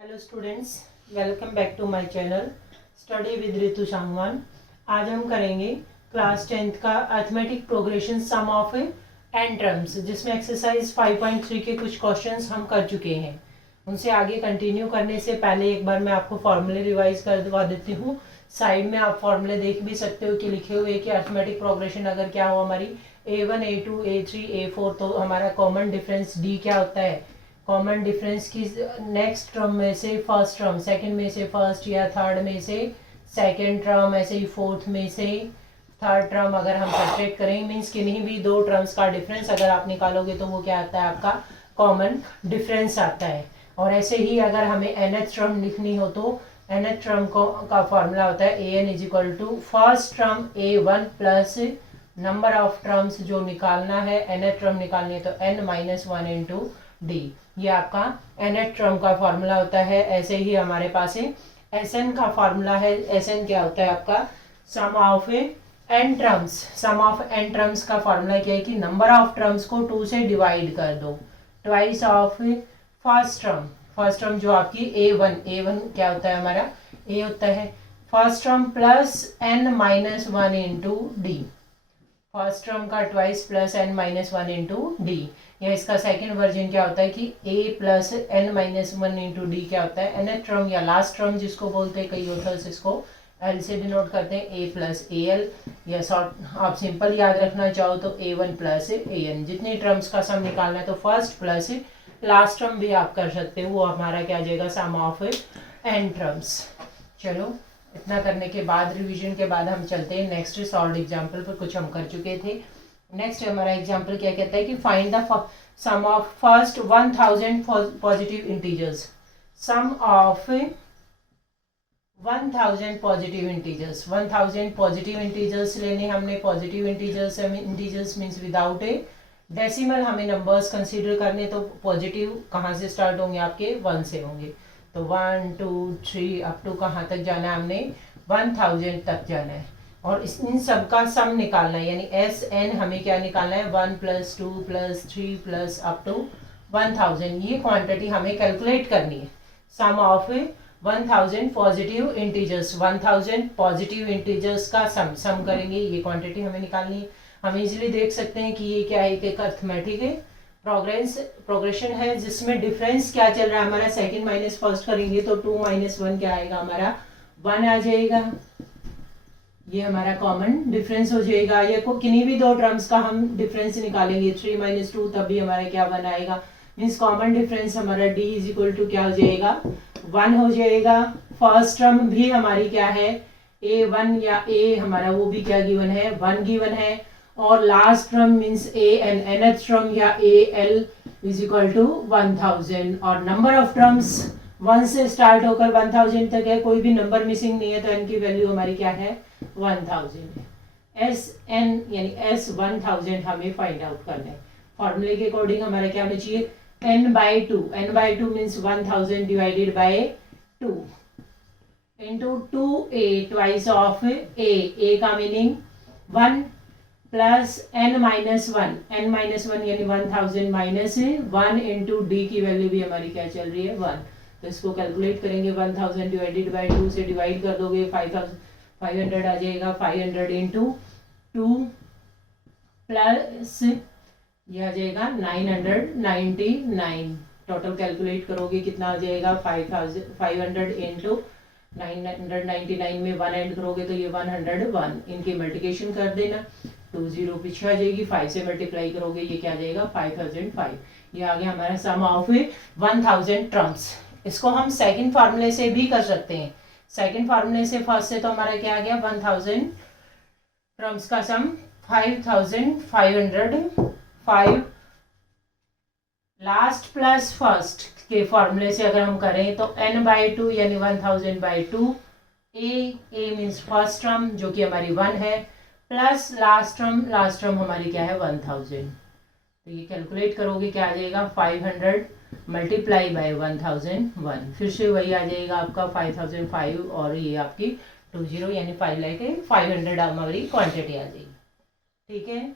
Hello students, welcome back to my channel study with Ritu Sangwan. आज हम करेंगे क्लास 10th का arithmetic progression sum of n terms, जिसमें exercise 5.3 के कुछ क्वेश्चंस हम कर चुके हैं। उनसे आगे कंटिन्यू करने से पहले एक बार मैं आपको फॉर्मूले रिवाइज कर दवा देती हूँ। साइड में आप फॉर्मूले देख भी सकते हो कि लिखे हुए कि अर्थमेटिक प्रोग्रेशन अगर क्या हो हमारी A1 A2 A3 A4, तो हमारा कॉमन डिफरेंस D क्या होता है। कॉमन डिफरेंस की नेक्स्ट टर्म में से फर्स्ट टर्म, सेकंड में से फर्स्ट या थर्ड में से सेकंड टर्म, ऐसे ही फोर्थ में से थर्ड टर्म अगर हम सब्ट्रैक्ट करें, मीन्स किन्हीं भी दो टर्म्स का डिफरेंस अगर आप निकालोगे तो वो क्या आता है, आपका कॉमन डिफरेंस आता है। और ऐसे ही अगर हमें nth टर्म लिखनी हो तो nth टर्म का फॉर्मूला होता है an is equal to first term a1 plus number of terms जो निकालना है, nth टर्म निकालनी है तो n minus one into d. ये आपका nth टर्म का फॉर्मूला होता है। ऐसे ही हमारे पास Sn का फॉर्मूला है। Sn क्या होता है आपका sum of n terms. Sum of n terms का फॉर्मूला क्या है कि नंबर ऑफ टर्म्स को 2 से डिवाइड कर दो, twice of first term. First term जो आपकी a1 क्या होता है हमारा, a होता है first term plus n minus one into D. First term का twice plus n minus one into D. या इसका सेकंड वर्जन क्या होता है कि a plus n minus one into D क्या होता है, nth टर्म या लास्ट टर्म जिसको बोलते हैं, कई ऑथर्स इसको l से डिनोट करते हैं, a प्लस ए एल, या शॉर्ट आप सिंपल याद रखना चाहो तो a1 प्लस ए एन। जितनी टर्म्स का सम निकालना है तो फर्स्ट प्लस लास्ट टर्म भी आप कर सकते हो, वो हमारा क्या आ जाएगा सम ऑफ n टर्म्स। चलो, इतना करने के बाद रिवीजन के बाद हम चलते हैं नेक्स्ट सॉल्व एग्जाम्पल पर। कुछ हम कर चुके थे। नेक्स्ट हमारा एग्जाम्पल क्या कहता है कि find the sum of first 1000 positive integers. Sum of 1000 positive integers. 1000 positive integers लेने हमने। Positive integers means without a decimal हमें नंबर्स कंसीडर करने, तो पॉजिटिव कहाँ से स्टार्ट होंगे, आपके 1 से होंगे। तो 1 2 3 अप टू कहाँ तक जाना है, हमने 1000 तक जाना है। और इन सबका सम निकालना है, यानी Sn हमें क्या निकालना है, 1 plus 2 plus 3 plus up to 1000। ये क्वांटिटी हमें कैलकुलेट करनी है। Sum of 1000 positive integers. 1000 positive integers का सम करेंगे, ये क्वांटिटी हमें निकालनी है। हम इजीली देख सकते हैं कि ये क्या है, एक अर्थमेटिक है प्रोग्रेशन है, जिसमें डिफरेंस क्या चल रहा है हमारा, सेकंड माइनस फर्स्ट करेंगे तो 2 माइनस 1 क्या आएगा, हमारा 1 आ जाएगा। ये हमारा कॉमन डिफरेंस हो जाएगा। या किन्हीं भी दो टर्म्स का हम डिफरेंस निकालेंगे, 3 माइनस 2, तब भी हमारा क्या 1 आएगा। मीन्स कॉमन डिफरेंस हमारा d इज इक्वल टू क्या हो जाएगा, 1 हो जाएगा। फर्स्ट टर्म भी हमारी क्या है, a1 या a हमारा वो भी क्या गिवन है, 1 गिवन है। और last term means an, nth term या al इज इक्वल टू 1000। और नंबर ऑफ टर्म्स 1 से स्टार्ट होकर 1000 तक है, कोई भी नंबर मिसिंग नहीं है, तो n की वैल्यू हमारी क्या है, 1000 है। Sn यानी S1000 हमें फाइंड आउट करना है। फॉर्मूले के अकॉर्डिंग हमारा क्या होना चाहिए, n by two. n by two means 1000 divided by 2 into 2a twice of a का meaning 1 plus n minus one. n minus one यानी 1000 माइनस 1 इंटू डी की वैल्यू भी हमारी क्या चल रही है, 1। तो इसको कैलकुलेट करेंगे, 1000 डिवाइडेड बाई 2 से डिवाइड कर दोगे 500 आ जाएगा। 500 इंटू 2 प्लस यह आ जाएगा 999। टोटल कैलकुलेट करोगे कितना आ जाएगा, 500 इंटू 999 में 1 ऐड करोगे तो ये 101। इनकी मल्टीप्लिकेशन कर देना, 2 0 पीछे आ जाएगी, 5 से मल्टीप्लाई करोगे ये क्या आ जाएगा, 5005। ये आ गया हमारा सम ऑफ 1000 टर्म्स। इसको हम सेकंड फार्मूले से भी कर सकते हैं। सेकंड फार्मूले से फर्स्ट से तो हमारा क्या आ गया, 1000 टर्म्स का सम 5505। लास्ट प्लस फर्स्ट के फॉर्मूले से अगर हम करें तो n बाई टू यानी 1000 by 2, a means first term जो कि हमारी 1 है, प्लस लास्ट टर्म हमारी क्या है, 1000। तो ये कैलकुलेट करोगे क्या आ जाएगा, 500 मल्टीप्लाई बाई 1001। फिर से वही आ जाएगा आपका 5005, और ये आपकी 20 यानी 500 हमारी क्वांटिटी आ जाएगी। ठीक है,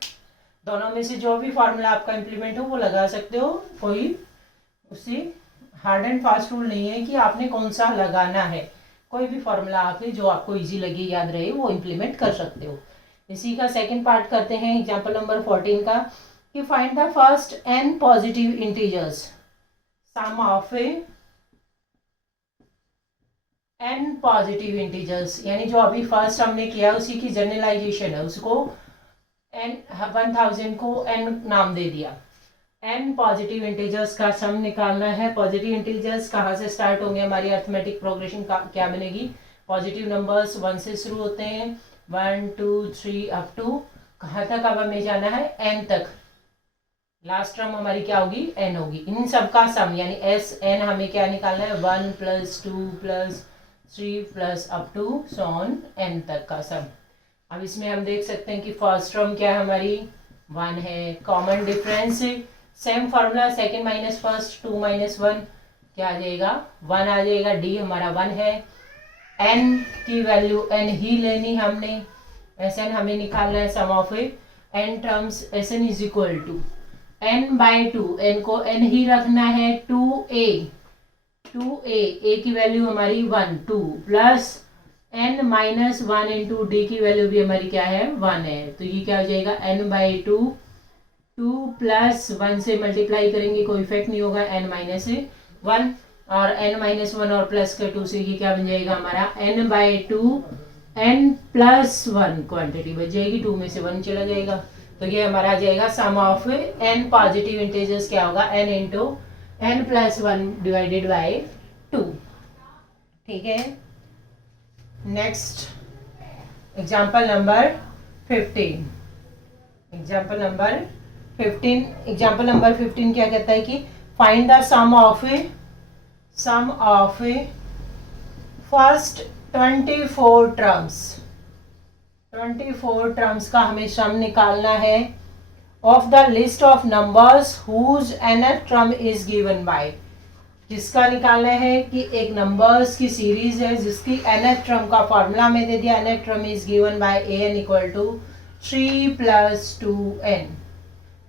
दोनों में से जो भी फॉर्मूला आपका इंप्लीमेंट हो वो लगा सकते हो, कोई उससे हार्ड एंड फास्ट रूल नहीं है कि आपने कौन सा लगाना है, कोई भी फॉर्मूला आप जो आपको इजी लगे याद रहे वो इम्प्लीमेंट कर सकते हो। इसी का सेकंड पार्ट करते हैं एग्जांपल नंबर 14 का, कि find the first n positive integers sum of n positive integers, यानी जो अभी फर्स्ट हमने किया उसी की जनरलाइजेशन है, उसको n 1000 को n नाम दे दिया। n पॉजिटिव इंटीजर्स का सम निकालना है। पॉजिटिव इंटीजर्स कहाँ से स्टार्ट होंगे, हमारी अर्थमेटिक प्रोग्रेशन क्या बनेगी, पॉजिटिव नंबर्स 1 से शुरू होते हैं, 1 2 3 अप टू कहाँ तक अब हमें जाना है, n तक। लास्ट टर्म हमारी क्या होगी, n होगी। इन सब का सम यानी s n हमें क्या निकालना है, 1 + 2 + 3 + अप टू सॉन n तक का सम। अब इसमें हम देख सकते हैं कि फर्स्ट टर्म क्या है हमारी 1 है, common difference same formula, second minus first 2 - 1 क्या आ जाएगा, 1 आ जाएगा। डी हमारा 1 है। n की वैल्यू n ही लेनी हमने, Sn हमें निकालना है sum of n terms. Sn is equal to n/2, n को n ही रखना है, 2a a की वैल्यू हमारी 1 2 प्लस n - 1 इंटू डी की वैल्यू भी हमारी क्या है 1 है, तो ये क्या हो जाएगा n/2, 2 + 1 से मल्टीप्लाई करेंगे कोई इफेक्ट नहीं होगा, n - 1 और n - 1 और प्लस का 2 से ये क्या बन जाएगा हमारा n/2 n + 1 क्वांटिटी बच जाएगी, 2 में से 1 चला जाएगा, तो ये हमारा आ जाएगा sum of n positive integers क्या होगा, n into n + 1 divided by 2। ठीक है, next example number 15। Example number 15 क्या कहता है कि find the sum of first 24 terms. 24 terms का हमें सम निकालना है of the list of numbers whose nth term is given by. जिसका निकालना है कि एक नंबर्स की सीरीज है जिसकी nth टर्म का फॉर्मूला में दे दिया, nth term is given bye an = 3 + 2n,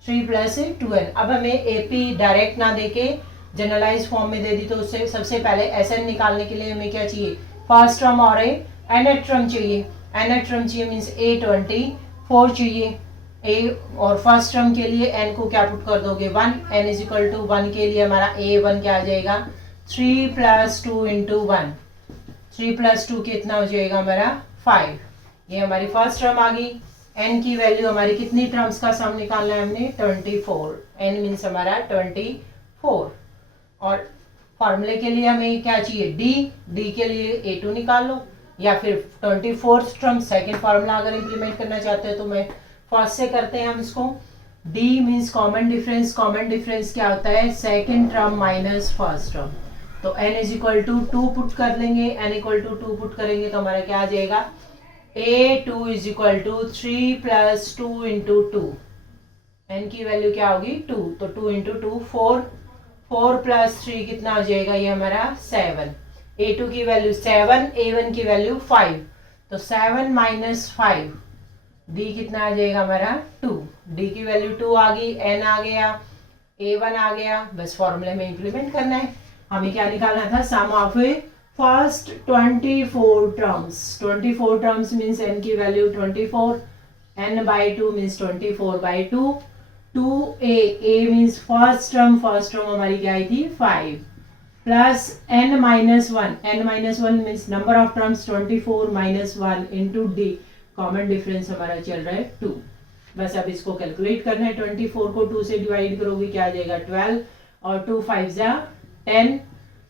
3 + 2n। अब हमें AP डायरेक्ट ना देके जनरलाइज फॉर्म में दे दी, तो उससे सबसे पहले SN निकालने के लिए हमें क्या चाहिए, फर्स्ट टर्म और nth टर्म चाहिए। nth टर्म चाहिए मीन्स A24 चाहिए a, और फर्स्ट टर्म के लिए n को क्या पुट कर दोगे 1, n = 1 के लिए हमारा A1 क्या आ जाएगा 3 + 2 इंटू 1, 3 + 2 कितना हो जाएगा हमारा 5। ये हमारी फर्स्ट टर्म आ गई। n की वैल्यू हमारी कितनी टर्म्स का सम निकालना है हमने 24, n मीन्स हमारा 24। और फॉर्मूले के लिए हमें क्या चाहिए d के लिए A2 निकाल लो, या फिर 24th टर्म सेकेंड फार्मूला अगर इम्प्लीमेंट करना चाहते हो तो मैं फर्स्ट से करते हैं हम इसको। d means common difference, common difference क्या होता है second term minus first term, तो n = 2 पुट कर लेंगे, n = 2 पुट करेंगे तो हमारा क्या आ जाएगा A2 = 3 + 2 इंटू 2, n की वैल्यू क्या होगी 2, तो 2 इंटू 2 4, 4 + 3 कितना हो जाएगा ये हमारा 7। A2 की वैल्यू 7, A1 की वैल्यू 5, तो 7 - 5, D कितना आ जाएगा हमारा 2, D की वैल्यू 2 आ गई, N आ गया, A1 आ गया, बस फॉर्मूले में इंप्लीमेंट करना है। हमें क्या निकालना था sum of first 24 terms. 24 terms means n की value 24, n/2 means 24/2, 2a means first term हमारी क्या आई थी 5, plus n - 1, n - 1 means number of terms 24 - 1 into d, common difference हमारा चल रहा है 2। बस अब इसको कैलकुलेट करना है, 24 को 2 से डिवाइड करोगे क्या आ जाएगा 12, और 2 5 जा 10,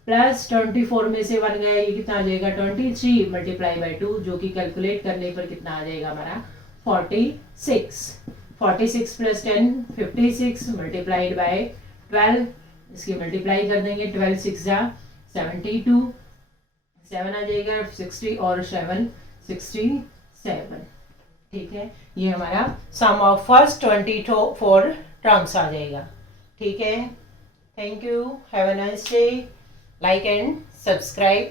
प्लस 24 में से 1 गया, ये कितना आ जाएगा 23 × 2, जो कि कैलकुलेट करने पर कितना आ जाएगा हमारा 46। 46 + 10 56 मल्टीप्लाइड बाय 12, इसकी मल्टीप्लाई कर देंगे, 12 6 जा 72, 7 आ जाएगा 60 और 7 67। ठीक है, ये हमारा सम ऑफ फर्स्ट 24 टर्म्स आ जाएगा। ठीक है, thank you, have a nice day, like and subscribe।